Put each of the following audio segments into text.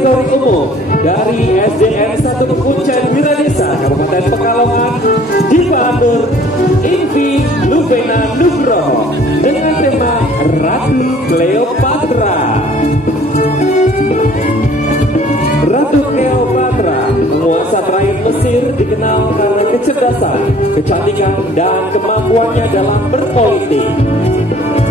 Kategori umum dari SDN 1 Puncak Wiradesa Kabupaten Pekalongan Diva Nur Invi Luvena Nugroho dengan tema Ratu Cleopatra. Ratu Cleopatra, penguasa terakhir Mesir, dikenal karena kecerdasan, kecantikan, dan kemampuannya dalam berpolitik.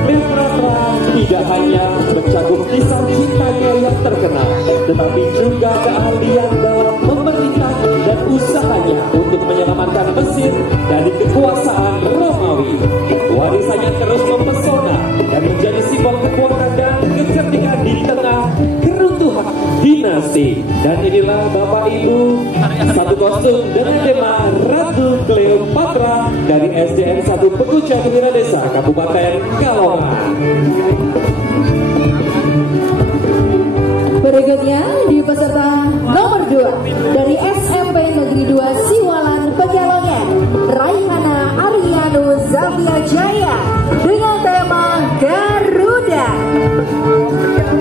Cleopatra tidak hanya mencakup kisah cintanya yang terkenal, tetapi juga keahlian dalam memerintah dan usahanya untuk menyelamatkan Mesir dari kekuasaan Romawi. Warisannya terus mempesona dan menjadi simbol kekuatan dan kecerdikan di tengah keruntuhan dinasti. Dan inilah Bapak Ibu, satu kostum dengan tema Ratu Cleopatra dari SDN 1 Pekucak Wiradesa Kabupaten Pekalongan. Berikutnya di peserta nomor 2 dari SMP Negeri 2 Siwalan Pekalongan, Raihana Arianu Zavia Jaya dengan tema Garuda.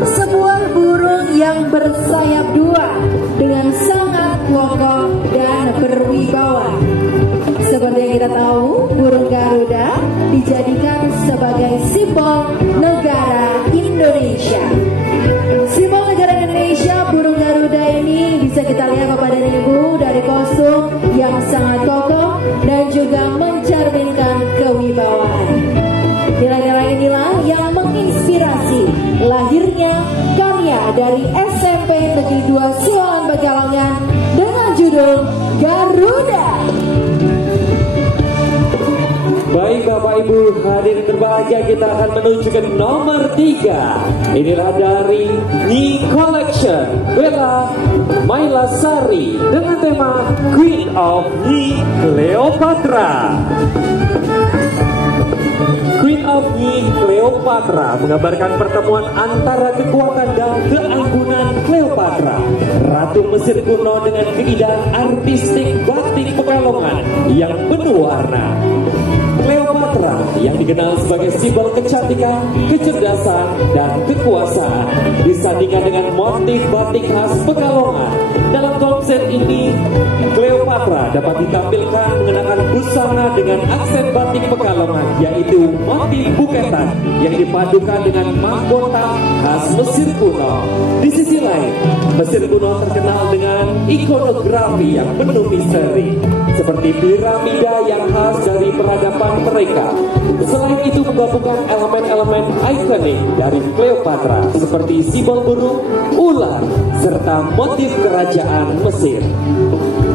Sebuah burung yang bersayap dua dengan sangat kokoh dan berwibawa. Seperti yang kita tahu, burung Garuda dijadikan sebagai simbol negara Indonesia. Simbol negara Indonesia, burung Garuda ini bisa kita lihat kepada Ibu dari kostum yang sangat kokoh dan juga mencerminkan kewibawaan. Nilai-nilai inilah yang menginspirasi lahirnya karya dari SMP Negeri 2 Siwalan Pekalongan dengan judul Garuda. Baik Bapak Ibu hadirin berbahagia, kita akan menuju ke nomor 3. Inilah dari Nyi Collection Bella Mailasari dengan tema Queen of Nyi Cleopatra. Queen of Nyi Cleopatra menggambarkan pertemuan antara kekuatan dan keanggunan Cleopatra, Ratu Mesir kuno, dengan keindahan artistik batik Pekalongan yang penuh warna. Cleopatra yang dikenal sebagai simbol kecantikan, kecerdasan, dan kekuasaan disandingkan dengan motif batik khas Pekalongan. Dalam konsep ini, Cleopatra dapat ditampilkan mengenakan busana dengan aksen batik Pekalongan, yaitu motif buketan yang dipadukan dengan mahkota khas Mesir kuno. Di sisi lain, Mesir kuno terkenal dengan ikonografi yang penuh misteri, seperti piramida yang khas dari peradaban mereka. Selain itu, menggabungkan elemen-elemen ikonik dari Cleopatra seperti simbol burung, ular, serta motif kerajaan Mesir.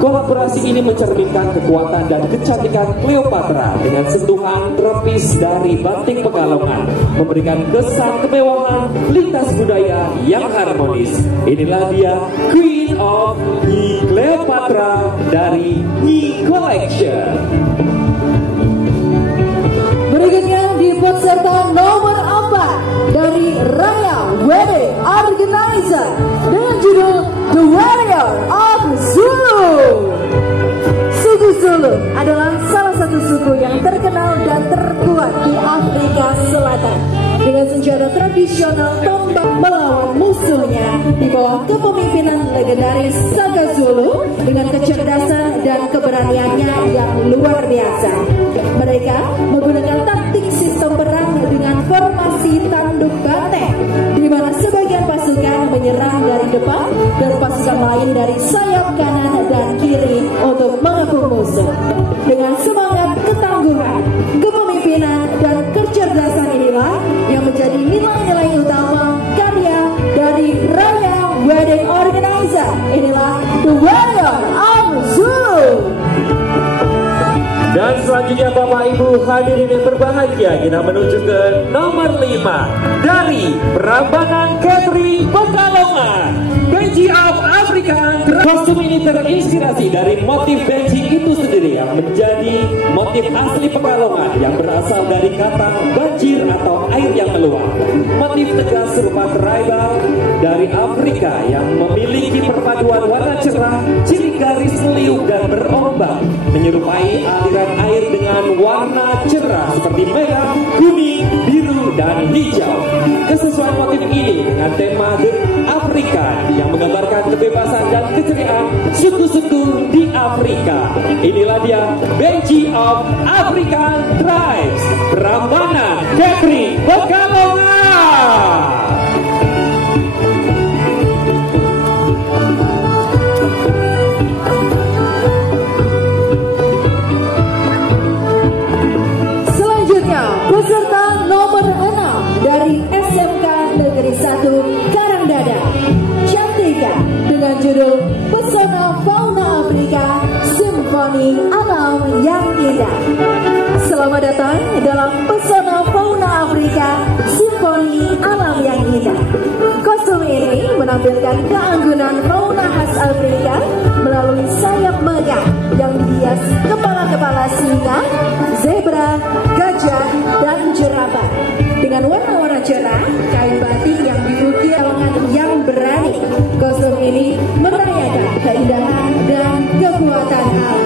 Kolaborasi ini mencerminkan kekuatan dan kecantikan Cleopatra dengan sentuhan tropis dari batik Pekalongan, memberikan kesan kemewahan lintas budaya yang harmonis. Inilah dia Queen of Nyi Cleopatra dari Nyi Collection. Berikutnya di peserta nomor 4 dari Raya Wedding Organizer dengan judul The Warrior of Zulu. Suku Zulu adalah salah satu suku yang terkenal dan terkuat di Afrika Selatan. Dengan senjata tradisional tombak melawan musuhnya di bawah kepemimpinan legendaris Saga Zulu dengan kecerdasan dan keberaniannya yang luar biasa. Mereka menggunakan taktik sistem perang dengan formasi tanduk banteng, di mana sebagian pasukan menyerang dari depan dan pasukan lain dari sayap kanan dan kiri untuk mengepung musuh. Dengan semangat ketangguhan, kepemimpinan, dan kecerdasan inilah yang menjadi nilai-nilai utama karya dari Raya Wedding Organizer. Inilah The Warrior of Zulu. Dan selanjutnya Bapak Ibu hadirin yang berbahagia, kita menuju ke nomor 5 dari Prambanan Catering Pekalongan, Benji of African. Kostum ini terinspirasi dari motif benji itu sendiri yang menjadi motif asli Pekalongan yang berasal dari kata banjir atau air yang meluap. Motif tegas serupa tribal dari Afrika yang memiliki perpaduan warna cerah, ciri garis liuk dan berombak, menyerupai aliran air dengan warna cerah seperti merah, kuning, biru, dan hijau. Kesesuaian motif ini dengan tema The African yang menggambarkan kebebasan dan keceriaan suku-suku di Afrika. Inilah dia Benji of African Tribes, Prambanan Kepri Pekalongan. Peserta nomor 6 dari SMK Negeri 1 Karangdada, Cantika, dengan judul Pesona Fauna Afrika, Simfoni Alam yang Indah. Selamat datang dalam Pesona Fauna Afrika, Simfoni Alam yang Indah. Kostum ini menampilkan keanggunan fauna khas Afrika melalui sayap megah yang dihias kepala-kepala singa, zebra, gajah, dan jerapah. Dengan warna-warna cerah, kain batik yang diukir lengan yang berani. Kostum ini merayakan keindahan dan kekuatan alam.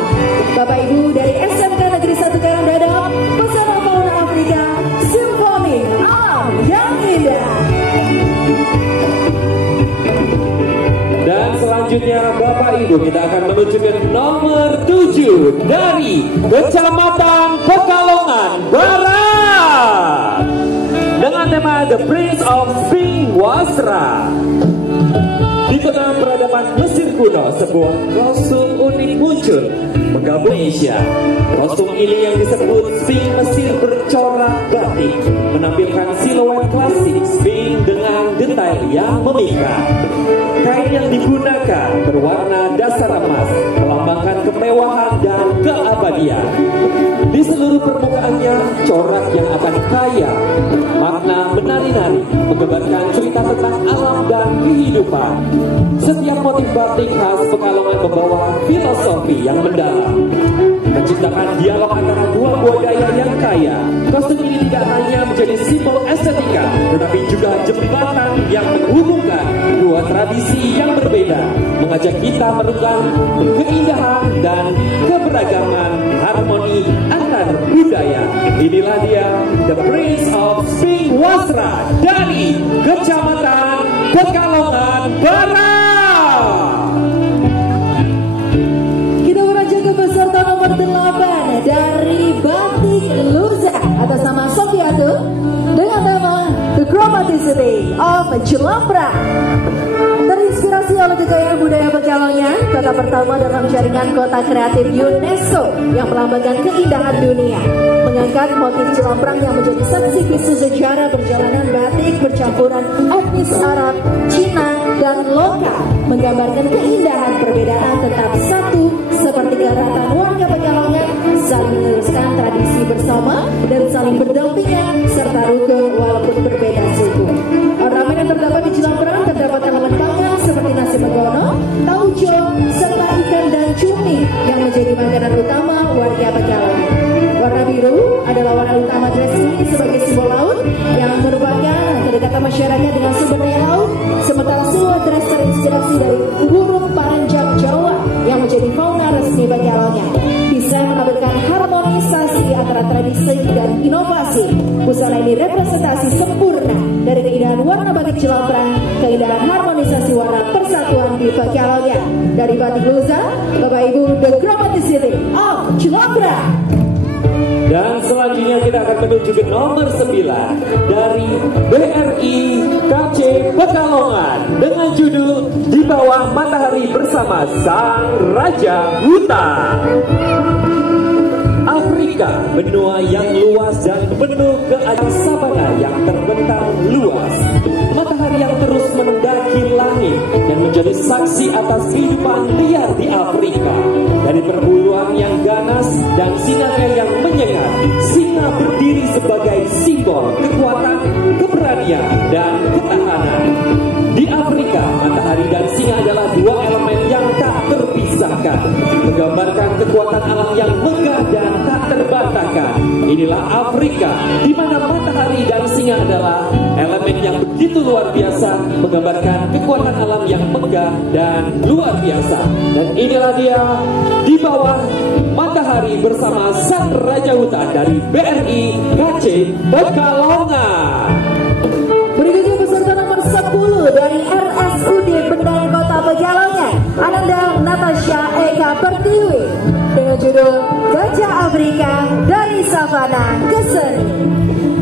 Bapak Ibu dari SMK Negeri 1 Karangdada, Pesona Fauna Afrika, Simfoni Alam yang Indah. Dan selanjutnya Bapak Ibu kita akan menuju ke nomor 7 dari Kecamatan Pekalongan Barat dengan tema The Prince of Singwasra. Di tengah peradaban Mesir kuno, sebuah kostum unik muncul menggabung Asia. Kostum ini yang disebut Sphinx Mesir bercorak batik menampilkan siluet klasik Sphinx dengan detail yang memikat. Kain yang digunakan berwarna dasar emas melambangkan kemewahan dan keabadian. Di seluruh permukaannya corak yang akan kaya makna menari-nari menggambarkan cerita tentang alam dan kehidupan. Setiap motif batik khas Pekalongan membawa filosofi yang mendalam, menciptakan dialog antara dua budaya yang kaya. Kostum ini tidak hanya menjadi simbol estetika, tetapi juga jembatan yang menghubungkan dua tradisi yang berbeda, mengajak kita merenungkan keindahan dan keberagaman harmoni antar budaya. Inilah dia The Prince of Singwasra dari Kecamatan Pekalongan Barat. Kita beranjak ke peserta nomor 8 dari Batik Luza atas nama Sofiatu dengan tema The Chromaticity of Jelambrang. Terinspirasi oleh kekayaan budaya Pekalongan, kota pertama dalam jaringan kota kreatif UNESCO yang melambangkan keindahan dunia, mengangkat motif Jelambrang yang menjadi saksi bisu sejarah perjalanan batik percampuran etnis Arab, Cina, dan lokal, menggambarkan keindahan perbedaan tetap satu seperti keeratan warga Pekalongan, saling meneruskan tradisi bersama dan saling berdampingan serta rukun walaupun berbeda suku. Ornamen yang terdapat di Jelambrang terdapat elemen pangan seperti nasi megono, tauco, serta ikan dan cumi yang menjadi makanan utama warga Pekalongan. Warna biru adalah warna utama dress ini sebagai simbol laut yang merupakan kedekatan masyarakat dengan sumber daya laut, sementara siluet dress terinspirasi dari burung paranjak Jawa yang menjadi fauna resmi Pekalongan. Bisa menampilkan harmonisasi antara tradisi dan inovasi. Busana ini representasi sempurna dari keindahan warna batik Jelambrang, keindahan harmonisasi warna persatuan di Pekalongan. Dari Batik Luza, Bapak Ibu, The Chromaticity of Jelambrang. Dan selanjutnya kita akan menuju ke nomor 9 dari BRI KC Pekalongan dengan judul Di Bawah Matahari Bersama Sang Raja Hutan. Afrika, benua yang luas dan penuh keajaiban, sabana yang terbentang luas, matahari yang terus mendaki langit dan menjadi saksi atas kehidupan liar di Afrika. Dari perburuan yang ganas dan singa yang menyengat, singa berdiri sebagai simbol kekuatan, keberanian, dan ketahanan. Di Afrika, matahari dan singa adalah dua elemen yang tak terpisahkan, menggambarkan kekuatan alam yang megah dan tak terbantahkan. Inilah Afrika, di mana matahari dan singa adalah elemen yang begitu luar biasa, menggambarkan kekuatan alam yang megah dan luar biasa. Dan inilah dia Di Bawah Matahari Matahari bersama Sang Raja Hutan dari BRI KC Pekalongan. Berikutnya peserta nomor 10 dari RSUD Bendan Kota Pekalongan, Ananda Natasha Eka Pertiwi, dengan judul Gajah Afrika dari Savana ke Seni.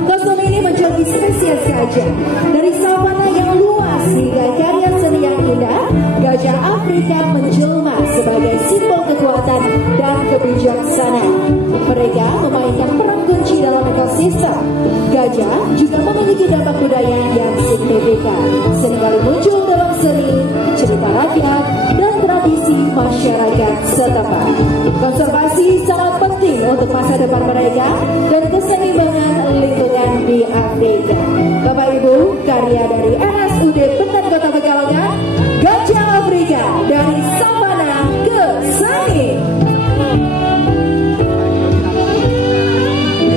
Kostum ini menjadi spesies gajah dari savana yang luas hingga karya seni yang indah. Gajah Afrika menjelma sebagai simbol kekuatan dan kebijaksanaan. Mereka memainkan peran kunci dalam ekosistem. Gajah juga memiliki dampak budaya yang signifikan, seringkali muncul dalam seni, cerita rakyat, dan tradisi masyarakat setempat. Konservasi sangat penting untuk masa depan mereka dan keseimbangan lingkungan di Afrika. Bapak Ibu, karya dari RSUD Bendan Kota Pekalongan, Gajah Afrika dari Savana ke Seni.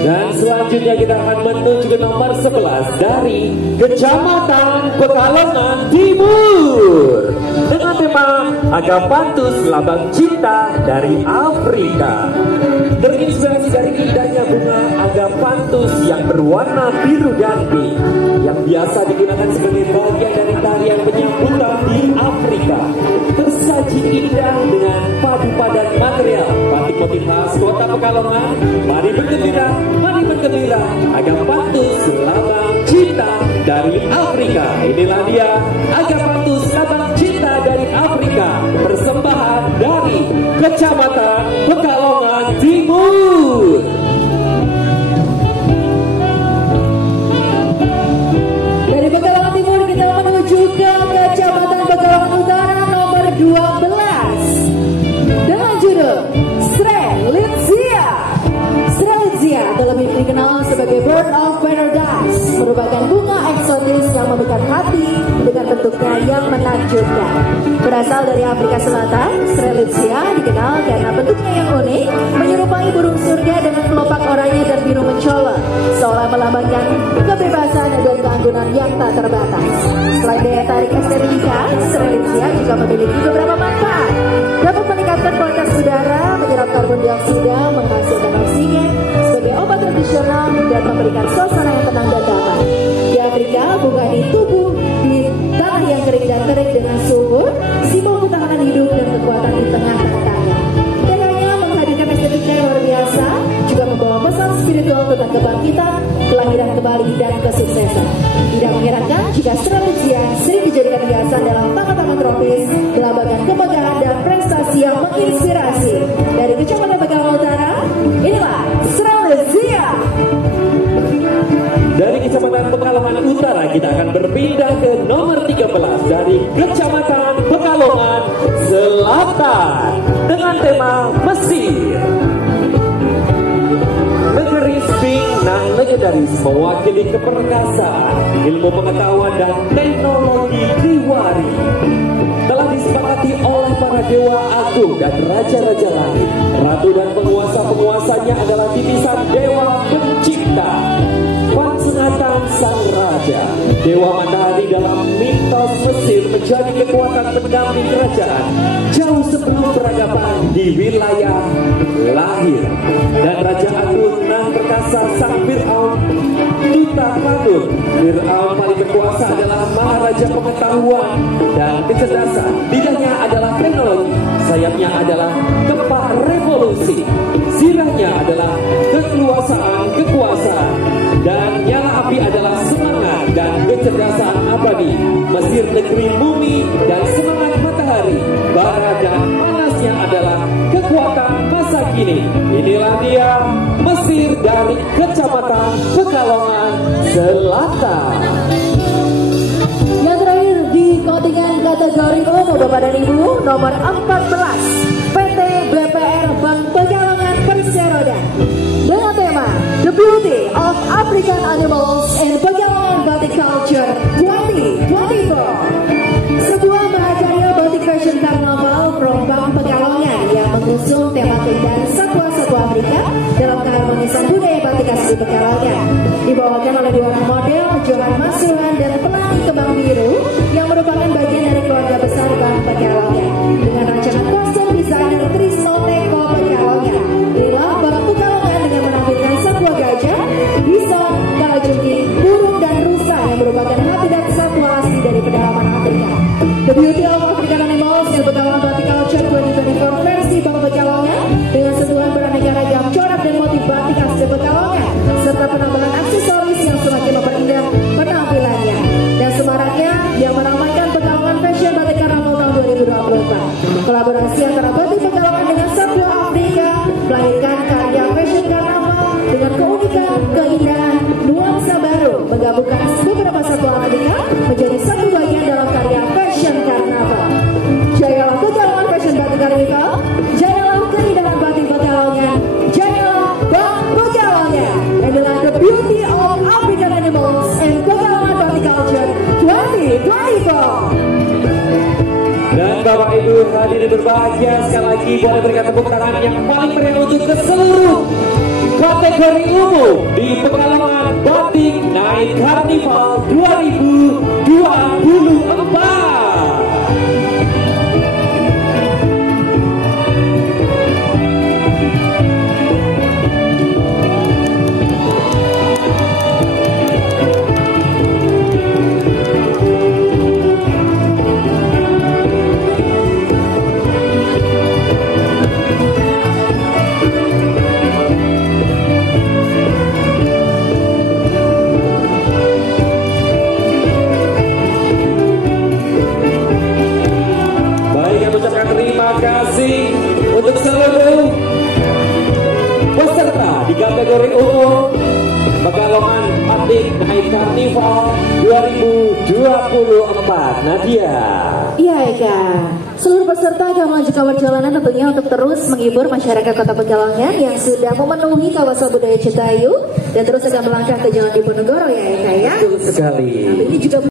Dan selanjutnya kita akan menuju ke nomor 11 dari Kecamatan Pekalongan Timur dengan tema Agapanthus Lambang Cinta dari Afrika. Terinspirasi dari indahnya bunga Agapanthus yang berwarna biru dan pink yang biasa digunakan sebagai bagian dari tarian penyambutan di Afrika, tersaji indah dengan padu padan material batik motif khas Kota Pekalongan. Mari bergembira, Agapanthus Lambang Cinta dari Afrika. Inilah dia Agapanthus Lambang Cinta dari Afrika, persembahan dari Kecamatan Pekalongan Timur. Dari Pekalongan Timur kita menuju ke Kecamatan Pekalongan Utara nomor 12 dengan judul Strelitzia. Strelitzia atau lebih dikenal sebagai Bird of Paradise merupakan bunga eksotis yang memikat hati dengan bentuknya yang menakjubkan. Berasal dari Afrika Selatan, Strelitzia dikenal karena bentuknya yang unik, menyerupai burung surga dengan kelopak oranye dan biru mencolok, seolah melambangkan kebebasan dan keanggunan yang tak terbatas. Selain daya tarik estetika, Strelitzia juga memiliki beberapa manfaat. Dapat meningkatkan kualitas udara, menyerap karbon dioksida, menghasilkan oksigen sebagai obat tradisional dan memberikan suasana yang tenang dan damai. Di Afrika, bunga ditumbuh di tanah yang kering dan terik dengan subur, simbol ketahanan hidup dan kekuatan di tengah tantangan. Dan hanya menghadirkan estetika yang luar biasa, juga membawa pesan spiritual tentang kebangkitan, kelahiran kembali dan kesuksesan. Tidak mengherankan jika Strelitzia sering dijadikan hiasan dalam taman-taman tropis, melambangkan kemegahan dan prestasi yang menginspirasi. Dari Kecamatan Pekalongan Utara, inilah Strelitzia. Dari Kecamatan Pekalongan Utara kita akan berpindah ke nomor 13 dari Kecamatan Pekalongan Selatan dengan tema Mesir. Negeri Sphinx nan legendaris mewakili keperkasaan, ilmu pengetahuan dan teknologi Kriwari. Telah disepakati oleh para dewa agung dan raja-raja langit. Ratu dan penguasa-penguasanya adalah titisan dewa pencipta. Pansengatan sang raja, dewa matahari dalam mitos Mesir menjadi kekuatan pendamping kerajaan jauh sebelum peradaban di wilayah lahir. Dan Raja Agung nan perkasa sang Fir'aun Tutankhamun. Fir'aun paling berkuasa adalah maharaja pengetahuan dan kecerdasan. Lidahnya adalah teknologi, sayapnya adalah kepak revolusi, zirahnya adalah kekuasaan, dan nyala api adalah semangat dan kecerdasan abadi. Mesir negeri bumi dan semangat matahari, bara dan panasnya adalah kekuatan masa kini. Inilah dia Mesir dari Kecamatan Pekalongan Selatan. Yang terakhir di kontingen kategori umum Bapak dan Ibu nomor 14 PT BPR Bank Pekalongan Perseroda dengan tema The Beauty of African Animals in Pekalongan Batik Culture 2024. Sebuah mahakarya batik fashion karnaval from Bank Pekalongan yang mengusung tema keindahan satwa-satwa Afrika dalam keharmonisan budaya batik asli Pekalongan. Dibawakan oleh dua orang model, Johan Masuhan dan Pelangi Kembang Biru yang merupakan bagian dari keluarga besar Bank Pekalongan dengan rancangan kostum desainer Trisno Teko Pekalongan. Ini The Beauty of African Animals yang Pekalongan Batik Culture 2024 versi Bang Pekalongan dengan sentuhan beraneka ragam corak dan motif batik asli Pekalongan serta penambahan aksesoris yang semakin memperindah penampilannya dan semaraknya yang meramaikan Pekalongan Fashion Batik Karnaval tahun 2024. Kolaborasi antara Batik Pekalongan dengan Satwa Afrika melahirkan karya Fashion Karnaval dengan keunikan, keindahan, nuansa baru menggabungkan beberapa satwa Afrika menjadi satu bagian dalam karya Fashion Karnaval. Jayalah Pekalongan Fashion Batik Karnaval, jayalah keindahan batik Pekalongan, jayalah Bang Pekalongan, adalah The Beauty of African Animals and Pekalongan Batik Culture 2024. Dan Bapak Ibu hadirin berbahagia, sekali lagi boleh berikan tepuk tangan yang paling meriah untuk ke seluruh kategori umum di Pekalongan Batik Night Carnival 2024. Terima kasih untuk seluruh peserta di kategori umum Pekalongan Batik Night Carnival 2024. Nadia. Iya Eka, seluruh peserta akan melanjutkan perjalanan tentunya untuk terus menghibur masyarakat Kota Pekalongan yang sudah memenuhi kawasan budaya Citayu dan terus akan melangkah ke Jalan Diponegoro ya Eka ya. Betul sekali. Ini juga